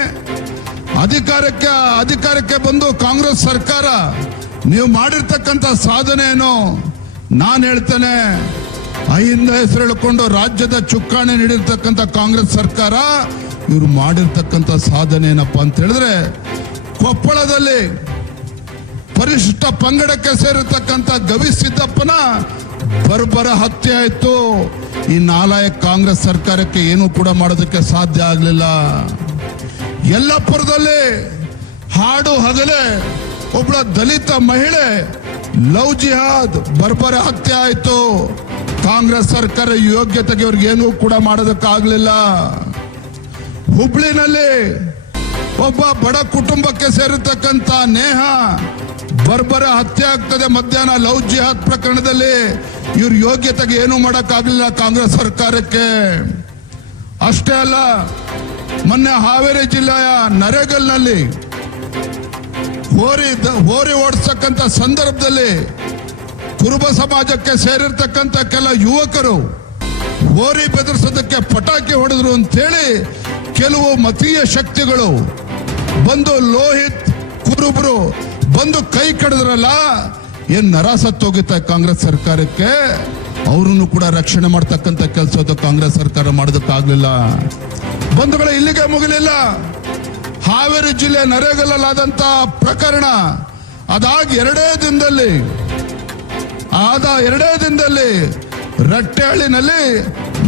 ಅಧಿಕಾರಕ್ಕೆ ಬಂದು ಕಾಂಗ್ರೆಸ್ ಸರ್ಕಾರ ನೀವು ಮಾಡಿರ್ತಕ್ಕಂಥ ಸಾಧನೆ ಏನು? ನಾನು ಹೇಳ್ತೇನೆ, ಅಹಿಂದ ಹೆಸರು ಹೇಳ್ಕೊಂಡು ರಾಜ್ಯದ ಚುಕ್ಕಾಣಿ ನೀಡಿರ್ತಕ್ಕಂಥ ಕಾಂಗ್ರೆಸ್ ಸರ್ಕಾರ ಇವರು ಮಾಡಿರ್ತಕ್ಕಂಥ ಸಾಧನೆ ಏನಪ್ಪಾ ಅಂತ ಹೇಳಿದ್ರೆ, ಕೊಪ್ಪಳದಲ್ಲಿ ಪರಿಶಿಷ್ಟ ಪಂಗಡಕ್ಕೆ ಸೇರಿರ್ತಕ್ಕಂಥ ಗವಿ ಸಿದ್ದಪ್ಪನ ಬರ್ಬರ ಹತ್ಯೆ ಆಯ್ತು. ಈ ನಾಲಾಯಕ ಕಾಂಗ್ರೆಸ್ ಸರ್ಕಾರಕ್ಕೆ ಏನು ಕೂಡ ಮಾಡೋದಕ್ಕೆ ಸಾಧ್ಯ ಆಗಲಿಲ್ಲ. ಯಲ್ಲಾಪುರದಲ್ಲಿ ಹಾಡು ಹಗಲೇ ಒಬ್ಬಳ ದಲಿತ ಮಹಿಳೆ ಲವ್ ಜಿಹಾದ್ ಬರ್ಬರ ಹತ್ಯೆ ಆಯ್ತು. ಕಾಂಗ್ರೆಸ್ ಸರ್ಕಾರ ಯೋಗ್ಯತೆಗೆ ಅವ್ರಿಗೆ ಏನೂ ಕೂಡ ಮಾಡೋದಕ್ಕಾಗಲಿಲ್ಲ. ಹುಬ್ಳಿನಲ್ಲಿ ಒಬ್ಬ ಬಡ ಕುಟುಂಬಕ್ಕೆ ಸೇರಿರ್ತಕ್ಕಂಥ ನೇಹ ಬರ್ಬರ ಹತ್ಯೆ ಆಗ್ತದೆ ಮಧ್ಯಾಹ್ನ ಲವ್ ಜಿಹಾದ್ ಪ್ರಕರಣದಲ್ಲಿ. ಇವ್ರ ಯೋಗ್ಯತೆಗೆ ಏನು ಮಾಡಕ್ಕಾಗಲಿಲ್ಲ ಕಾಂಗ್ರೆಸ್ ಸರ್ಕಾರಕ್ಕೆ. ಅಷ್ಟೇ ಅಲ್ಲ, ಮೊನ್ನೆ ಹಾವೇರಿ ಜಿಲ್ಲೆಯ ನರೇಗಲ್ನಲ್ಲಿ ಹೋರಿ ಓಡಿಸ್ತಕ್ಕಂಥ ಸಂದರ್ಭದಲ್ಲಿ ಕುರುಬ ಸಮಾಜಕ್ಕೆ ಸೇರಿರ್ತಕ್ಕಂಥ ಕೆಲ ಯುವಕರು ಹೋರಿ ಬೆದರಿಸೋದಕ್ಕೆ ಪಟಾಕಿ ಹೊಡೆದ್ರು ಅಂತೇಳಿ ಕೆಲವು ಮತೀಯ ಶಕ್ತಿಗಳು ಬಂದು ಲೋಹಿತ್ ಕುರುಬರು ಬಂದು ಕೈ ಕಡಿದ್ರಲ್ಲ, ಏನ್ ನರಾಸತ್ತೋಗಿತ್ತ ಕಾಂಗ್ರೆಸ್ ಸರ್ಕಾರಕ್ಕೆ. ಅವರನ್ನು ಕೂಡ ರಕ್ಷಣೆ ಮಾಡ್ತಕ್ಕಂಥ ಕೆಲಸ ಕಾಂಗ್ರೆಸ್ ಸರ್ಕಾರ ಮಾಡೋದಕ್ಕಾಗ್ಲಿಲ್ಲ. ಬಂಧುಗಳೇ, ಇಲ್ಲಿಗೆ ಮುಗಿಲಿಲ್ಲ. ಹಾವೇರಿ ಜಿಲ್ಲೆ ನರೇಗಲ್ಲಾದಂತ ಪ್ರಕರಣ ಅದಾದ ಎರಡೇ ದಿನದಲ್ಲಿ ರಟ್ಟೆಹಳ್ಳಿನಲ್ಲಿ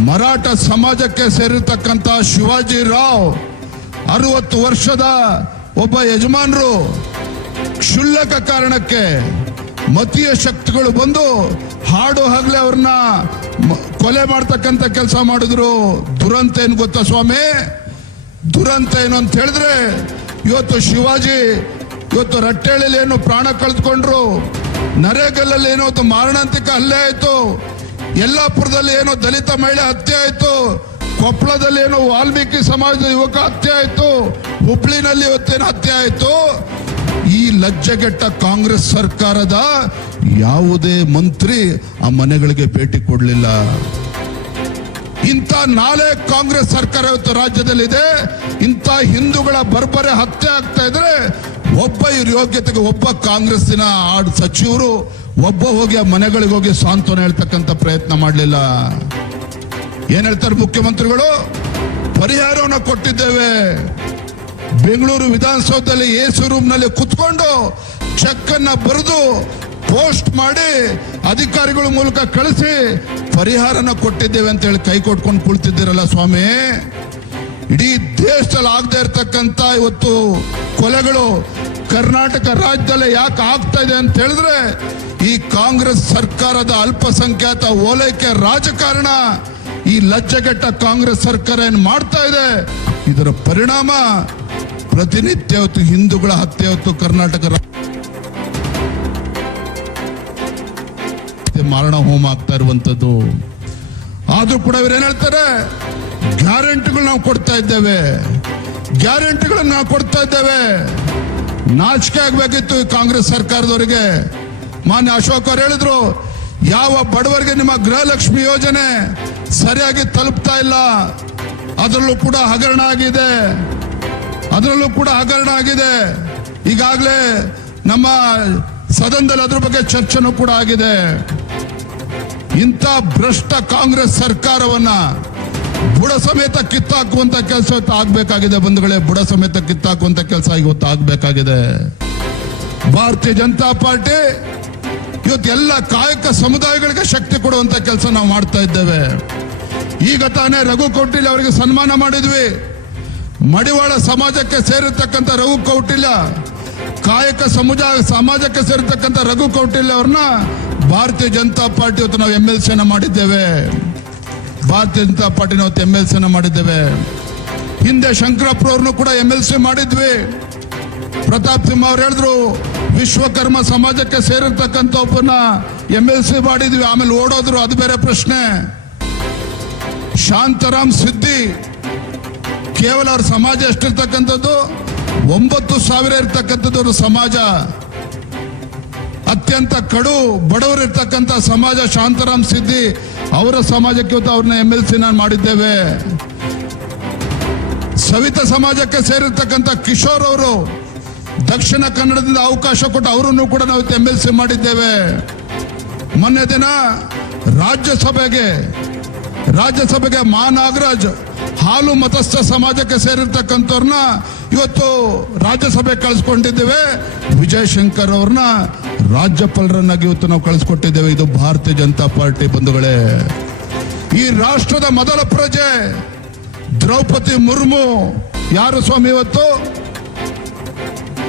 ಮರಾಠ ಸಮಾಜಕ್ಕೆ ಸೇರಿರ್ತಕ್ಕಂಥ ಶಿವಾಜಿ ರಾವ್ 60 ವರ್ಷದ ಒಬ್ಬ ಯಜಮಾನರು ಕ್ಷುಲ್ಲಕ ಕಾರಣಕ್ಕೆ ಮತೀಯ ಶಕ್ತಿಗಳು ಬಂದು ಹಾಡು ಹಗಲೇ ಅವ್ರನ್ನ ಕೊಲೆ ಮಾಡ್ತಕ್ಕಂಥ ಕೆಲಸ ಮಾಡಿದ್ರು. ದುರಂತ ಏನು ಗೊತ್ತಾ ಸ್ವಾಮಿ? ದುರಂತ ಏನು ಅಂತ ಹೇಳಿದ್ರೆ, ಇವತ್ತು ಶಿವಾಜಿ ಇವತ್ತು ರಟ್ಟೆಹಳ್ಳಿಯಲ್ಲಿ ಏನು ಪ್ರಾಣ ಕಳೆದುಕೊಂಡ್ರು, ನರೇಗಲ್ಲಲ್ಲಿ ಏನೋ ಮಾರಣಾಂತಿಕ ಹಲ್ಲೆ ಆಯ್ತು, ಯಲ್ಲಾಪುರದಲ್ಲಿ ಏನೋ ದಲಿತ ಮಹಿಳೆ ಹತ್ಯೆ ಆಯ್ತು, ಕೊಪ್ಪಳದಲ್ಲಿ ಏನೋ ವಾಲ್ಮೀಕಿ ಸಮಾಜದ ಯುವಕ ಹತ್ಯೆ ಆಯ್ತು, ಹುಬ್ಳಿನಲ್ಲಿ ಇವತ್ತೇನು ಹತ್ಯೆ ಆಯ್ತು. ಈ ಲಜ್ಜೆಗೆಟ್ಟ ಕಾಂಗ್ರೆಸ್ ಸರ್ಕಾರದ ಯಾವುದೇ ಮಂತ್ರಿ ಆ ಮನೆಗಳಿಗೆ ಭೇಟಿ ಕೊಡಲಿಲ್ಲ. ಇಂಥ ನಾಳೆ ಕಾಂಗ್ರೆಸ್ ಸರ್ಕಾರ ಇವತ್ತು ರಾಜ್ಯದಲ್ಲಿದೆ. ಇಂಥ ಹಿಂದೂಗಳ ಬರ್ಬರೆ ಹತ್ಯೆ ಆಗ್ತಾ ಇದ್ರೆ ಒಬ್ಬ ಇವ್ರ ಯೋಗ್ಯತೆಗೆ ಒಬ್ಬ ಕಾಂಗ್ರೆಸ್ಸಿನ ಸಚಿವರು ಒಬ್ಬ ಹೋಗಿ ಆ ಮನೆಗಳಿಗೆ ಹೋಗಿ ಸಾಂತ್ವನ ಹೇಳ್ತಕ್ಕಂಥ ಪ್ರಯತ್ನ ಮಾಡಲಿಲ್ಲ. ಏನ್ ಹೇಳ್ತಾರೆ ಮುಖ್ಯಮಂತ್ರಿಗಳು? ಪರಿಹಾರವನ್ನು ಕೊಟ್ಟಿದ್ದೇವೆ. ಬೆಂಗಳೂರು ವಿಧಾನಸೌಧದಲ್ಲಿ ಎಸಿ ರೂಮ್ ನಲ್ಲಿ ಕುತ್ಕೊಂಡು ಚೆಕ್ ಅನ್ನ ಬರೆದು ಪೋಸ್ಟ್ ಮಾಡಿ ಅಧಿಕಾರಿಗಳ ಮೂಲಕ ಕಳಿಸಿ ಪರಿಹಾರನ ಕೊಟ್ಟಿದ್ದೇವೆ ಅಂತ ಹೇಳಿ ಕೈ ಕೊಟ್ಕೊಂಡು ಕುಳಿತಿದ್ದೀರಲ್ಲ ಸ್ವಾಮಿ. ಇಡೀ ದೇಶದಲ್ಲಿ ಆಗದೆ ಇರತಕ್ಕಂತ ಇವತ್ತು ಕೊಲೆಗಳು ಕರ್ನಾಟಕ ರಾಜ್ಯದಲ್ಲಿ ಯಾಕೆ ಆಗ್ತಾ ಇದೆ ಅಂತ ಹೇಳಿದ್ರೆ ಈ ಕಾಂಗ್ರೆಸ್ ಸರ್ಕಾರದ ಅಲ್ಪಸಂಖ್ಯಾತ ಓಲೈಕೆ ರಾಜಕಾರಣ, ಈ ಲಜ್ಜೆಗೆಟ್ಟ ಕಾಂಗ್ರೆಸ್ ಸರ್ಕಾರ ಏನ್ ಮಾಡ್ತಾ ಇದೆ ಇದರ ಪರಿಣಾಮ ಪ್ರತಿನಿತ್ಯ ಹೊತ್ತು ಹಿಂದೂಗಳ ಹತ್ಯೆ ಹೊತ್ತು ಕರ್ನಾಟಕ ಮಾರಣ ಹೋಮ ಆಗ್ತಾ ಇರುವಂತದ್ದು. ಆದ್ರೂ ಕೂಡ ಇವ್ರು ಏನ್ ಹೇಳ್ತಾರೆ? ಗ್ಯಾರಂಟಿಗಳು ನಾವು ಕೊಡ್ತಾ ಇದ್ದೇವೆ, ಗ್ಯಾರಂಟಿಗಳನ್ನ ನಾವು ಕೊಡ್ತಾ ಇದ್ದೇವೆ. ನಾಚಿಕೆ ಆಗ್ಬೇಕಿತ್ತು ಈ ಕಾಂಗ್ರೆಸ್ ಸರ್ಕಾರದವರಿಗೆ. ಮಾನ್ಯ ಅಶೋಕ್ ಅವರು ಹೇಳಿದ್ರು, ಯಾವ ಬಡವರಿಗೆ ನಿಮ್ಮ ಗೃಹಲಕ್ಷ್ಮಿ ಯೋಜನೆ ಸರಿಯಾಗಿ ತಲುಪ್ತಾ ಇಲ್ಲ, ಅದರಲ್ಲೂ ಕೂಡ ಹಗರಣ ಆಗಿದೆ. ಈಗಾಗಲೇ ನಮ್ಮ ಸದನದಲ್ಲಿ ಅದ್ರ ಬಗ್ಗೆ ಚರ್ಚೆನೂ ಕೂಡ ಆಗಿದೆ. ಇಂಥ ಭ್ರಷ್ಟ ಕಾಂಗ್ರೆಸ್ ಸರ್ಕಾರವನ್ನ ಬುಡ ಸಮೇತ ಕಿತ್ತಾಕುವಂತ ಕೆಲಸ ಇವತ್ತು ಆಗ್ಬೇಕಾಗಿದೆ ಬಂಧುಗಳೇ. ಬುಡ ಸಮೇತ ಕಿತ್ತಾಕುವಂತ ಕೆಲಸ ಇವತ್ತು ಆಗ್ಬೇಕಾಗಿದೆ. ಭಾರತೀಯ ಜನತಾ ಪಾರ್ಟಿ ಇವತ್ತು ಎಲ್ಲ ಕಾಯಕ ಸಮುದಾಯಗಳಿಗೆ ಶಕ್ತಿ ಕೊಡುವಂತ ಕೆಲಸ ನಾವು ಮಾಡ್ತಾ ಇದ್ದೇವೆ. ಈಗ ತಾನೇ ರಘು ಕೌಟಿಲ್ಯ ಅವರಿಗೆ ಸನ್ಮಾನ ಮಾಡಿದ್ವಿ. ಮಡಿವಾಳ ಸಮಾಜಕ್ಕೆ ಸೇರಿರ್ತಕ್ಕಂಥ ರಘು ಕೌಟಿಲ್ಯ, ಕಾಯಕ ಸಮಾಜಕ್ಕೆ ಸೇರಿರ್ತಕ್ಕಂಥ ರಘು ಕೌಟಿಲ್ಯ ಅವ್ರನ್ನ ಭಾರತೀಯ ಜನತಾ ಪಾರ್ಟಿ ಇವತ್ತು ನಾವು MLC ಮಾಡಿದ್ದೇವೆ. ಭಾರತೀಯ ಜನತಾ ಪಾರ್ಟಿ ಇವತ್ತು MLC ಮಾಡಿದ್ದೇವೆ. ಹಿಂದೆ ಶಂಕರಪ್ಪರವ್ರನ್ನು ಕೂಡ MLC ಮಾಡಿದ್ವಿ. ಪ್ರತಾಪ್ ಸಿಂಹ ಅವ್ರು ಹೇಳಿದ್ರು ವಿಶ್ವಕರ್ಮ ಸಮಾಜಕ್ಕೆ ಸೇರಿರ್ತಕ್ಕಂಥ ಒಬ್ಬನ MLC ಮಾಡಿದ್ವಿ, ಆಮೇಲೆ ಓಡೋದ್ರು, ಅದು ಬೇರೆ ಪ್ರಶ್ನೆ. ಶಾಂತಾರಾಮ್ ಸಿದ್ದಿ ಕೇವಲ ಅವ್ರ ಸಮಾಜ ಎಷ್ಟಿರ್ತಕ್ಕಂಥದ್ದು 9,000 ಇರ್ತಕ್ಕಂಥದ್ದು ಅವ್ರ ಸಮಾಜ. ಅತ್ಯಂತ ಕಡು ಬಡವರು ಇರ್ತಕ್ಕಂಥ ಸಮಾಜ ಶಾಂತಾರಾಮ್ ಸಿದ್ದಿ ಅವರ ಸಮಾಜಕ್ಕೆ ಇವತ್ತು ಅವ್ರನ್ನ MLC ಮಾಡಿದ್ದೇವೆ. ಸವಿತಾ ಸಮಾಜಕ್ಕೆ ಸೇರಿರ್ತಕ್ಕಂಥ ಕಿಶೋರ್ ಅವರು ದಕ್ಷಿಣ ಕನ್ನಡದಿಂದ ಅವಕಾಶ ಕೊಟ್ಟು ಅವರನ್ನು ಕೂಡ ನಾವು MLC ಮಾಡಿದ್ದೇವೆ. ಮೊನ್ನೆ ದಿನ ರಾಜ್ಯಸಭೆಗೆ ನಾಗರಾಜ್ ಹಾಲು ಮತಸ್ಥ ಸಮಾಜಕ್ಕೆ ಸೇರಿರ್ತಕ್ಕಂಥವ್ರನ್ನ ಇವತ್ತು ರಾಜ್ಯಸಭೆ ಕಳಿಸ್ಕೊಂಡಿದ್ದೇವೆ. ವಿಜಯ್ ಶಂಕರ್ ಅವ್ರನ್ನ ರಾಜ್ಯಪಾಲರನ್ನಾಗಿ ಇವತ್ತು ನಾವು ಕಳಿಸ್ಕೊಟ್ಟಿದ್ದೇವೆ. ಇದು ಭಾರತೀಯ ಜನತಾ ಪಾರ್ಟಿ ಬಂಧುಗಳೇ. ಈ ರಾಷ್ಟ್ರದ ಮೊದಲ ಪ್ರಜೆ ದ್ರೌಪದಿ ಮುರ್ಮು ಯಾರು ಸ್ವಾಮಿ? ಇವತ್ತು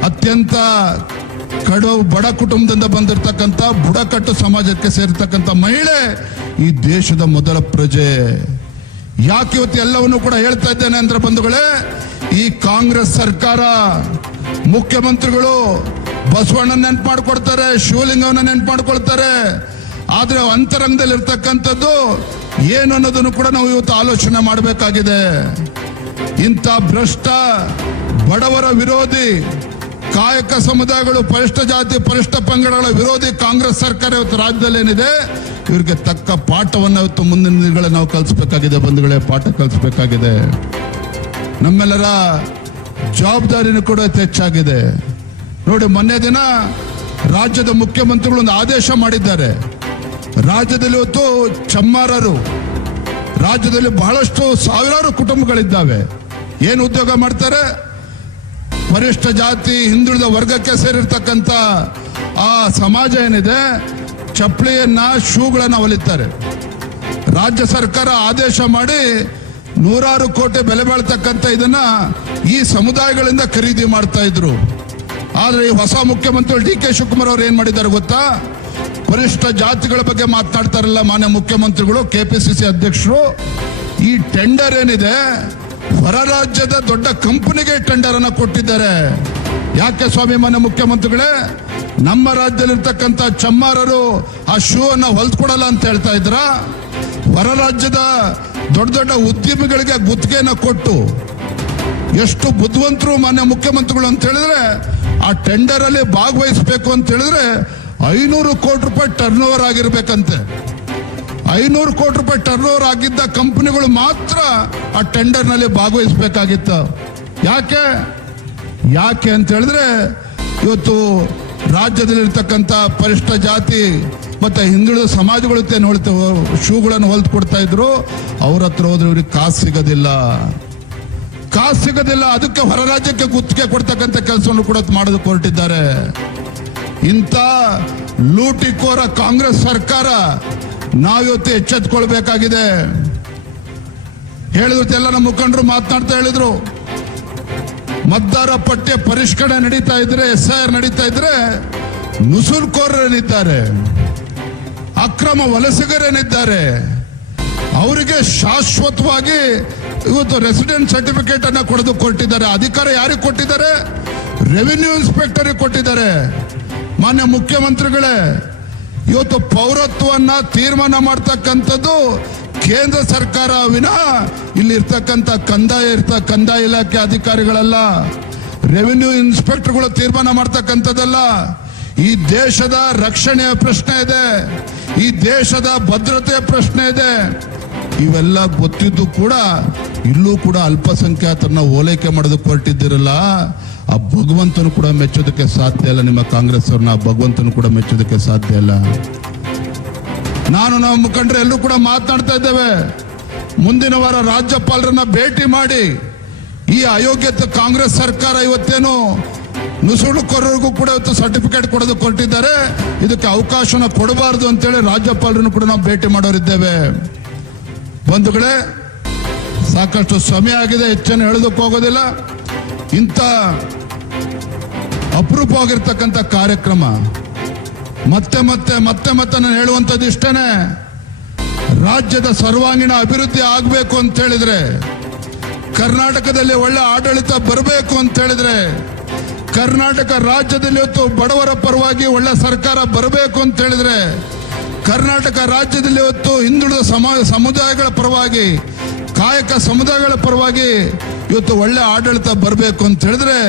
ಅತ್ಯಂತ ಕಡು ಬಡ ಕುಟುಂಬದಿಂದ ಬಂದಿರತಕ್ಕಂಥ ಬುಡಕಟ್ಟು ಸಮಾಜಕ್ಕೆ ಸೇರಿರ್ತಕ್ಕಂಥ ಮಹಿಳೆ ಈ ದೇಶದ ಮೊದಲ ಪ್ರಜೆ. ಯಾಕೆ ಇವತ್ತು ಎಲ್ಲವನ್ನು ಕೂಡ ಹೇಳ್ತಾ ಇದ್ದೇನೆ ಅಂದ್ರೆ ಬಂಧುಗಳೇ, ಈ ಕಾಂಗ್ರೆಸ್ ಸರ್ಕಾರ ಮುಖ್ಯಮಂತ್ರಿಗಳು ಬಸವಣ್ಣ ನೆನ್ಪು ಮಾಡ್ಕೊಡ್ತಾರೆ, ಶಿವಲಿಂಗವನ್ನ ನೆನ್ಪು ಮಾಡ್ಕೊಳ್ತಾರೆ. ಆದ್ರೆ ಅಂತರಂಗದಲ್ಲಿ ಇರ್ತಕ್ಕಂಥದ್ದು ಏನು ಅನ್ನೋದನ್ನು ಕೂಡ ನಾವು ಇವತ್ತು ಆಲೋಚನೆ ಮಾಡಬೇಕಾಗಿದೆ. ಇಂಥ ಭ್ರಷ್ಟ ಬಡವರ ವಿರೋಧಿ ಕಾಯಕ ಸಮುದಾಯಗಳು, ಪರಿಷ್ಠ ಜಾತಿ ಪರಿಷ್ಠ ಪಂಗಡಗಳ ವಿರೋಧಿ ಕಾಂಗ್ರೆಸ್ ಸರ್ಕಾರ ಇವತ್ತು ರಾಜ್ಯದಲ್ಲಿ ಏನಿದೆ, ಇವರಿಗೆ ತಕ್ಕ ಪಾಠವನ್ನು ಇವತ್ತು ಮುಂದಿನ ದಿನಗಳಲ್ಲಿ ನಾವು ಕಲಿಸಬೇಕಾಗಿದೆ ಬಂಧುಗಳೇ. ಪಾಠ ಕಲಿಸಬೇಕಾಗಿದೆ. ನಮ್ಮೆಲ್ಲರ ಜವಾಬ್ದಾರಿನೂ ಕೂಡ ಹೆಚ್ಚಾಗಿದೆ. ನೋಡಿ, ಮೊನ್ನೆ ದಿನ ರಾಜ್ಯದ ಮುಖ್ಯಮಂತ್ರಿಗಳು ಒಂದು ಆದೇಶ ಮಾಡಿದ್ದಾರೆ. ರಾಜ್ಯದಲ್ಲಿ ಇವತ್ತು ಚಮ್ಮಾರರು, ರಾಜ್ಯದಲ್ಲಿ ಬಹಳಷ್ಟು ಸಾವಿರಾರು ಕುಟುಂಬಗಳಿದ್ದಾವೆ. ಏನು ಉದ್ಯೋಗ ಮಾಡ್ತಾರೆ? ಪರಿಷ್ಠ ಜಾತಿ ಹಿಂದುಳಿದ ವರ್ಗಕ್ಕೆ ಸೇರಿರ್ತಕ್ಕಂಥ ಆ ಸಮಾಜ ಏನಿದೆ, ಚಪ್ಪಲಿಯನ್ನ ಶೂಗಳನ್ನ ಹೊಲಿತಾರೆ. ರಾಜ್ಯ ಸರ್ಕಾರ ಆದೇಶ ಮಾಡಿ 100 ಕೋಟಿ ಬೆಲೆ ಬಾಳ್ತಕ್ಕಂಥ ಇದನ್ನ ಈ ಸಮುದಾಯಗಳಿಂದ ಖರೀದಿ ಮಾಡ್ತಾ ಇದ್ರು. ಆದ್ರೆ ಈ ಹೊಸ ಮುಖ್ಯಮಂತ್ರಿ DK ಶಿವಕುಮಾರ್ ಅವರು ಏನ್ ಮಾಡಿದ್ದಾರೆ ಗೊತ್ತಾ? ಪರಿಷ್ಠ ಜಾತಿಗಳ ಬಗ್ಗೆ ಮಾತನಾಡ್ತಾರಲ್ಲ ಮಾನ್ಯ ಮುಖ್ಯಮಂತ್ರಿಗಳು, KPCC ಅಧ್ಯಕ್ಷರು, ಈ ಟೆಂಡರ್ ಏನಿದೆ ಹೊರ ರಾಜ್ಯದ ದೊಡ್ಡ ಕಂಪನಿಗೆ ಟೆಂಡರ್ ಅನ್ನ ಕೊಟ್ಟಿದ್ದಾರೆ. ಯಾಕೆ ಸ್ವಾಮಿ ಮಾನ್ಯ ಮುಖ್ಯಮಂತ್ರಿಗಳೇ? ನಮ್ಮ ರಾಜ್ಯದಲ್ಲಿರ್ತಕ್ಕಂಥ ಚಮ್ಮಾರರು ಆ ಶೂ ಅನ್ನ ಹೊಲ್ದ್ಕೊಡಲ್ಲ ಅಂತ ಹೇಳ್ತಾ ಇದ್ರ? ಹೊರ ರಾಜ್ಯದ ದೊಡ್ಡ ದೊಡ್ಡ ಉದ್ಯಮಿಗಳಿಗೆ ಗುತ್ತಿಗೆಯನ್ನು ಕೊಟ್ಟು ಎಷ್ಟು ಬುದ್ಧಿವಂತರು ಮಾನ್ಯ ಮುಖ್ಯಮಂತ್ರಿಗಳು ಅಂತ ಹೇಳಿದ್ರೆ ಆ ಟೆಂಡರ್ ಅಲ್ಲಿ ಭಾಗವಹಿಸಬೇಕು ಅಂತ ಹೇಳಿದ್ರೆ 500 ಕೋಟಿ ರೂಪಾಯಿ ಟರ್ನ್ ಓವರ್ ಆಗಿರ್ಬೇಕಂತೆ. 500 ಕೋಟಿ ರೂಪಾಯಿ ಟರ್ನ್ ಓವರ್ ಆಗಿದ್ದ ಕಂಪನಿಗಳು ಮಾತ್ರ ಆ ಟೆಂಡರ್ ನಲ್ಲಿ ಭಾಗವಹಿಸಬೇಕಾಗಿತ್ತು. ಯಾಕೆ ಅಂತ ಹೇಳಿದ್ರೆ ಇವತ್ತು ರಾಜ್ಯದಲ್ಲಿರ್ತಕ್ಕಂಥ ಪರಿಷ್ಠ ಜಾತಿ ಮತ್ತೆ ಹಿಂದುಳಿದ ಸಮಾಜಗಳು ಶೂಗಳನ್ನು ಹೊಲ್ದು ಕೊಡ್ತಾ ಇದ್ರು. ಅವ್ರ ಹತ್ರ ಹೋದ್ರೆ ಇವ್ರಿಗೆ ಕಾಸು ಸಿಗೋದಿಲ್ಲ. ಅದಕ್ಕೆ ಹೊರ ರಾಜ್ಯಕ್ಕೆ ಗುತ್ತಿಗೆ ಕೊಡ್ತಕ್ಕಂಥ ಕೆಲಸವನ್ನು ಕೂಡ ಮಾಡೋದಕ್ಕೆ ಹೊರಟಿದ್ದಾರೆ. ಇಂಥ ಲೂಟಿಕೋರ ಕಾಂಗ್ರೆಸ್ ಸರ್ಕಾರ ನಾವಿವತ್ತು ಎಚ್ಚೆತ್ಕೊಳ್ಬೇಕಾಗಿದೆ. ಹೇಳಿದ್ರು ಎಲ್ಲ ನಮ್ಮ ಮುಖಂಡರು ಮಾತನಾಡ್ತಾ ಹೇಳಿದ್ರು, ಮತದಾರ ಪಟ್ಟಿ ಪರಿಷ್ಕರಣೆ ನಡೀತಾ ಇದ್ರೆ, SIR ನಡೀತಾ ಇದ್ರೆ ನುಸುಳುಕೋರರೇನಿದ್ದಾರೆ, ಅಕ್ರಮ ವಲಸಿಗರೇನಿದ್ದಾರೆ, ಅವರಿಗೆ ಶಾಶ್ವತವಾಗಿ ಇವತ್ತು ರೆಸಿಡೆಂಟ್ ಸರ್ಟಿಫಿಕೇಟ್ ಅನ್ನ ಕೊಟ್ಟಿದ್ದಾರೆ. ಅಧಿಕಾರ ಯಾರಿಗೆ ಕೊಟ್ಟಿದ್ದಾರೆ? ರೆವಿನ್ಯೂ ಇನ್ಸ್ಪೆಕ್ಟರ್ ಕೊಟ್ಟಿದ್ದಾರೆ. ಮಾನ್ಯ ಮುಖ್ಯಮಂತ್ರಿಗಳೇ, ಇವತ್ತು ಪೌರತ್ವವನ್ನ ತೀರ್ಮಾನ ಮಾಡ್ತಕ್ಕಂಥದ್ದು ಕೇಂದ್ರ ಸರ್ಕಾರ ವಿನಃ ಇಲ್ಲಿ ಇರ್ತಕ್ಕಂಥ ಕಂದಾಯ ಇಲಾಖೆ ಅಧಿಕಾರಿಗಳಲ್ಲ, ರೆವಿನ್ಯೂ ಇನ್ಸ್ಪೆಕ್ಟರ್ಗಳು ತೀರ್ಮಾನ ಮಾಡ್ತಕ್ಕಂಥದ್ದಲ್ಲ. ಈ ದೇಶದ ರಕ್ಷಣೆಯ ಪ್ರಶ್ನೆ ಇದೆ, ಈ ದೇಶದ ಭದ್ರತೆಯ ಪ್ರಶ್ನೆ ಇದೆ. ಇವೆಲ್ಲ ಗೊತ್ತಿದ್ದು ಕೂಡ ಇಲ್ಲೂ ಕೂಡ ಅಲ್ಪಸಂಖ್ಯಾತರನ್ನ ಓಲೈಕೆ ಮಾಡೋದಕ್ಕೆ ಹೊರಟಿದ್ದಿರಲ್ಲ. ಆ ಭಗವಂತನು ಕೂಡ ಮೆಚ್ಚೋದಕ್ಕೆ ಸಾಧ್ಯ ಇಲ್ಲ. ನಿಮ್ಮ ಕಾಂಗ್ರೆಸ್ ಅವ್ರನ್ನ ಭಗವಂತನು ಕೂಡ ಮೆಚ್ಚೋದಕ್ಕೆ ಸಾಧ್ಯ ಇಲ್ಲ. ನಾವು ಮುಖಂಡರು ಎಲ್ಲರೂ ಕೂಡ ಮಾತನಾಡ್ತಾ ಇದ್ದೇವೆ. ಮುಂದಿನ ವಾರ ರಾಜ್ಯಪಾಲರನ್ನ ಭೇಟಿ ಮಾಡಿ ಈ ಅಯೋಗ್ಯತೆ ಕಾಂಗ್ರೆಸ್ ಸರ್ಕಾರ ಇವತ್ತೇನು ನುಸುಳುಕೋರರಿಗೂ ಕೂಡ ಇವತ್ತು ಸರ್ಟಿಫಿಕೇಟ್ ಕೊಡೋದಕ್ಕೆ ಹೊರಟಿದ್ದಾರೆ. ಇದಕ್ಕೆ ಅವಕಾಶನ ಕೊಡಬಾರದು ಅಂತೇಳಿ ರಾಜ್ಯಪಾಲರನ್ನು ಕೂಡ ನಾವು ಭೇಟಿ ಮಾಡೋರಿದ್ದೇವೆ. ಬಂಧುಗಳೇ, ಸಾಕಷ್ಟು ಸಮಯ ಆಗಿದೆ, ಹೆಚ್ಚನ್ನು ಹೇಳೋದಕ್ಕೆ ಹೋಗೋದಿಲ್ಲ. ಇಂಥ ಅಪರೂಪವಾಗಿರ್ತಕ್ಕಂಥ ಕಾರ್ಯಕ್ರಮ ಮತ್ತೆ ನಾನು ಹೇಳುವಂಥದ್ದು ಇಷ್ಟೇನೆ. ರಾಜ್ಯದ ಸರ್ವಾಂಗೀಣ ಅಭಿವೃದ್ಧಿ ಆಗಬೇಕು ಅಂತ ಹೇಳಿದ್ರೆ, ಕರ್ನಾಟಕದಲ್ಲಿ ಒಳ್ಳೆ ಆಡಳಿತ ಬರಬೇಕು ಅಂತ ಹೇಳಿದ್ರೆ, ಕರ್ನಾಟಕ ರಾಜ್ಯದಲ್ಲಿ ಇವತ್ತು ಬಡವರ ಪರವಾಗಿ ಒಳ್ಳೆ ಸರ್ಕಾರ ಬರಬೇಕು ಅಂತ ಹೇಳಿದ್ರೆ, ಕರ್ನಾಟಕ ರಾಜ್ಯದಲ್ಲಿ ಇವತ್ತು ಹಿಂದುಳಿದ ಸಮುದಾಯಗಳ ಪರವಾಗಿ, ಕಾಯಕ ಸಮುದಾಯಗಳ ಪರವಾಗಿ ಇವತ್ತು ಒಳ್ಳೆ ಆಡಳಿತ ಬರಬೇಕು ಅಂತ ಹೇಳಿದ್ರೆ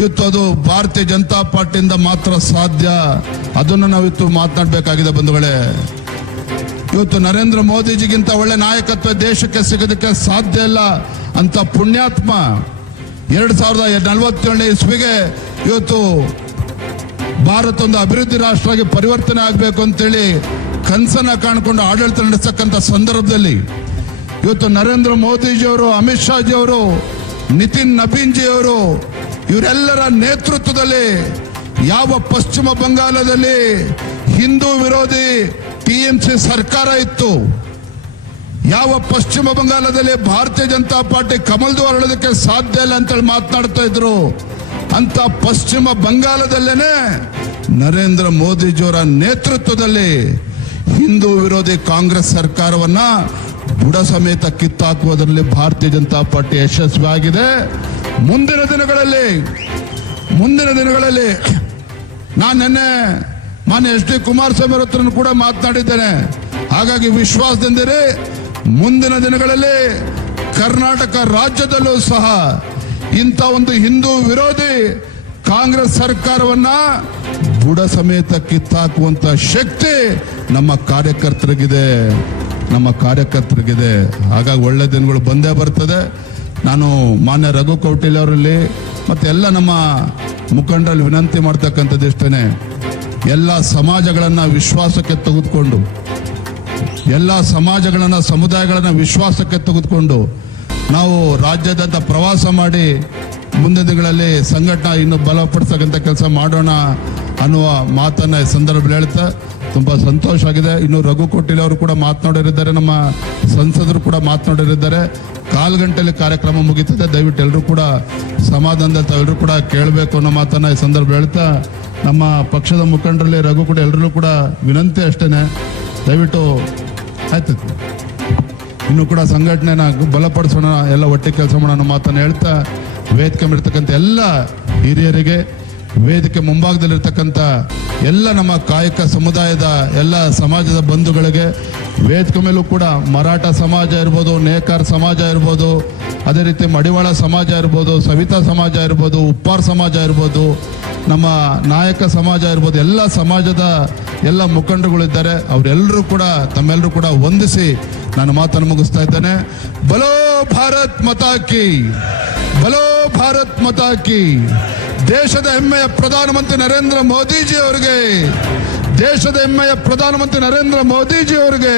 ಇವತ್ತು ಅದು ಭಾರತೀಯ ಜನತಾ ಪಾರ್ಟಿಯಿಂದ ಮಾತ್ರ ಸಾಧ್ಯ. ಅದನ್ನು ನಾವಿತ್ತು ಮಾತನಾಡಬೇಕಾಗಿದೆ ಬಂಧುಗಳೇ. ಇವತ್ತು ನರೇಂದ್ರ ಮೋದಿಜಿಗಿಂತ ಒಳ್ಳೆ ನಾಯಕತ್ವ ದೇಶಕ್ಕೆ ಸಿಗೋದಕ್ಕೆ ಸಾಧ್ಯ ಇಲ್ಲ ಅಂತ ಪುಣ್ಯಾತ್ಮ 2047ನೇ ಇಸ್ವಿಗೆ ಇವತ್ತು ಭಾರತ ಒಂದು ಅಭಿವೃದ್ಧಿ ರಾಷ್ಟ್ರವಾಗಿ ಪರಿವರ್ತನೆ ಆಗಬೇಕು ಅಂತೇಳಿ ಕನಸನ್ನ ಕಾಣ್ಕೊಂಡು ಆಡಳಿತ ನಡೆಸತಕ್ಕಂಥ ಸಂದರ್ಭದಲ್ಲಿ ಇವತ್ತು ನರೇಂದ್ರ ಮೋದಿಜಿಯವರು, ಅಮಿತ್ ಶಾಜಿಯವರು, ನಿತಿನ್ ನಬೀನ್ಜಿಯವರು ಇವರೆಲ್ಲರ ನೇತೃತ್ವದಲ್ಲಿ ಯಾವ ಪಶ್ಚಿಮ ಬಂಗಾಳದಲ್ಲಿ ಹಿಂದೂ ವಿರೋಧಿ TMC ಸರ್ಕಾರ ಇತ್ತು, ಯಾವ ಪಶ್ಚಿಮ ಬಂಗಾಳದಲ್ಲಿ ಭಾರತೀಯ ಜನತಾ ಪಾರ್ಟಿ ಕಮಲ್ದು ಹರಡೋದಕ್ಕೆ ಸಾಧ್ಯ ಇಲ್ಲ ಅಂತೇಳಿ ಮಾತನಾಡ್ತಾ ಇದ್ರು, ಅಂತ ಪಶ್ಚಿಮ ಬಂಗಾಳದಲ್ಲೇನೆ ನರೇಂದ್ರ ಮೋದಿಜಿಯವರ ನೇತೃತ್ವದಲ್ಲಿ ಹಿಂದೂ ವಿರೋಧಿ ಕಾಂಗ್ರೆಸ್ ಸರ್ಕಾರವನ್ನ ಬುಡ ಸಮೇತ ಕಿತ್ತಾಕುವುದರಲ್ಲಿ ಭಾರತೀಯ ಜನತಾ ಪಾರ್ಟಿ ಯಶಸ್ವಿಯಾಗಿದೆ. ಮುಂದಿನ ದಿನಗಳಲ್ಲಿ ನಾನು ನಿನ್ನೆ ಮಾನ್ಯ HD ಕುಮಾರಸ್ವಾಮಿ ಅವರ ಹತ್ರ ಕೂಡ ಮಾತನಾಡಿದ್ದೇನೆ. ಹಾಗಾಗಿ ವಿಶ್ವಾಸದಿಂದಿರಿ, ಮುಂದಿನ ದಿನಗಳಲ್ಲಿ ಕರ್ನಾಟಕ ರಾಜ್ಯದಲ್ಲೂ ಸಹ ಇಂಥ ಒಂದು ಹಿಂದೂ ವಿರೋಧಿ ಕಾಂಗ್ರೆಸ್ ಸರ್ಕಾರವನ್ನ ಬುಡ ಸಮೇತ ಕಿತ್ತಾಕುವಂತ ಶಕ್ತಿ ನಮ್ಮ ಕಾರ್ಯಕರ್ತರಿಗಿದೆ. ಹಾಗಾಗಿ ಒಳ್ಳೆ ದಿನಗಳು ಬಂದೇ ಬರ್ತದೆ. ನಾನು ಮಾನ್ಯ ರಘು ಕೌಟಿಲ್ಯ ಅವರಲ್ಲಿ ಮತ್ತೆ ಎಲ್ಲ ನಮ್ಮ ಮುಖಂಡರಲ್ಲಿ ವಿನಂತಿ ಮಾಡ್ತಕ್ಕಂಥದ್ದು ಇಷ್ಟೇನೆ, ಎಲ್ಲ ಸಮಾಜಗಳನ್ನ ವಿಶ್ವಾಸಕ್ಕೆ ತೆಗೆದುಕೊಂಡು, ಎಲ್ಲ ಸಮಾಜಗಳನ್ನ ಸಮುದಾಯಗಳನ್ನ ವಿಶ್ವಾಸಕ್ಕೆ ತೆಗೆದುಕೊಂಡು ನಾವು ರಾಜ್ಯಾದ್ಯಂತ ಪ್ರವಾಸ ಮಾಡಿ ಮುಂದಿನ ದಿನಗಳಲ್ಲಿ ಸಂಘಟನಾ ಇನ್ನು ಬಲಪಡಿಸತಕ್ಕಂಥ ಕೆಲಸ ಮಾಡೋಣ ಅನ್ನುವ ಮಾತನ್ನ ಈ ಸಂದರ್ಭದಲ್ಲಿ ಹೇಳ್ತಾ ತುಂಬಾ ಸಂತೋಷ ಆಗಿದೆ. ಇನ್ನು ರಘು ಕೋಟಿಲ್ ಅವರು ಕೂಡ ಮಾತನಾಡಿರಿದ್ದಾರೆ, ನಮ್ಮ ಸಂಸದರು ಕೂಡ ಮಾತನಾಡಿರಿದ್ದಾರೆ. 1/4 ಗಂಟೆಯಲ್ಲಿ ಕಾರ್ಯಕ್ರಮ ಮುಗೀತದೆ. ದಯವಿಟ್ಟು ಎಲ್ಲರೂ ಕೂಡ ಸಮಾಧಾನದಲ್ಲಿ ತಾವೆಲ್ಲರೂ ಕೂಡ ಕೇಳಬೇಕು ಅನ್ನೋ ಮಾತನ್ನ ಈ ಸಂದರ್ಭ ಹೇಳ್ತಾ, ನಮ್ಮ ಪಕ್ಷದ ಮುಖಂಡರಲ್ಲಿ ರಘು ಕೂಡ ಎಲ್ಲರೂ ಕೂಡ ವಿನಂತಿ ಅಷ್ಟೇನೆ, ದಯವಿಟ್ಟು ಆಯ್ತು ಇನ್ನು ಕೂಡ ಸಂಘಟನೆನ ಬಲಪಡಿಸೋಣ, ಎಲ್ಲ ಒಟ್ಟಿಗೆ ಕೆಲಸ ಮಾಡೋಣ ಮಾತನ್ನು ಹೇಳ್ತಾ, ವೇದಿಕೆ ಮೇಲಿರ್ತಕ್ಕಂಥ ಎಲ್ಲ ಹಿರಿಯರಿಗೆ, ವೇದಿಕೆ ಮುಂಭಾಗದಲ್ಲಿರ್ತಕ್ಕಂಥ ಎಲ್ಲ ನಮ್ಮ ಕಾಯಕ ಸಮುದಾಯದ ಎಲ್ಲ ಸಮಾಜದ ಬಂಧುಗಳಿಗೆ, ವೇದಿಕೆ ಮೇಲೂ ಕೂಡ ಮರಾಠ ಸಮಾಜ ಇರ್ಬೋದು, ನೇಕಾರ ಸಮಾಜ ಇರ್ಬೋದು, ಅದೇ ರೀತಿ ಮಡಿವಾಳ ಸಮಾಜ ಇರ್ಬೋದು, ಸವಿತಾ ಸಮಾಜ ಇರ್ಬೋದು, ಉಪ್ಪಾರ್ ಸಮಾಜ ಇರ್ಬೋದು, ನಮ್ಮ ನಾಯಕ ಸಮಾಜ ಇರ್ಬೋದು, ಎಲ್ಲ ಸಮಾಜದ ಎಲ್ಲ ಮುಖಂಡರುಗಳಿದ್ದಾರೆ. ಅವರೆಲ್ಲರೂ ಕೂಡ ತಮ್ಮೆಲ್ಲರೂ ಕೂಡ ವಂದಿಸಿ ನಾನು ಮಾತನ್ನು ಮುಗಿಸ್ತಾ ಇದ್ದೇನೆ. ಬಲೋ ಭಾರತ್ ಮಾತಾ ಕಿ, ಬಲೋ ಭಾರತ್ ಮಾತಾ ಕಿ. ದೇಶದ ಹೆಮ್ಮೆಯ ಪ್ರಧಾನಮಂತ್ರಿ ನರೇಂದ್ರ ಮೋದಿಜಿ ಅವರಿಗೆ, ದೇಶದ ಹೆಮ್ಮೆಯ ಪ್ರಧಾನಮಂತ್ರಿ ನರೇಂದ್ರ ಮೋದಿಜಿ ಅವರಿಗೆ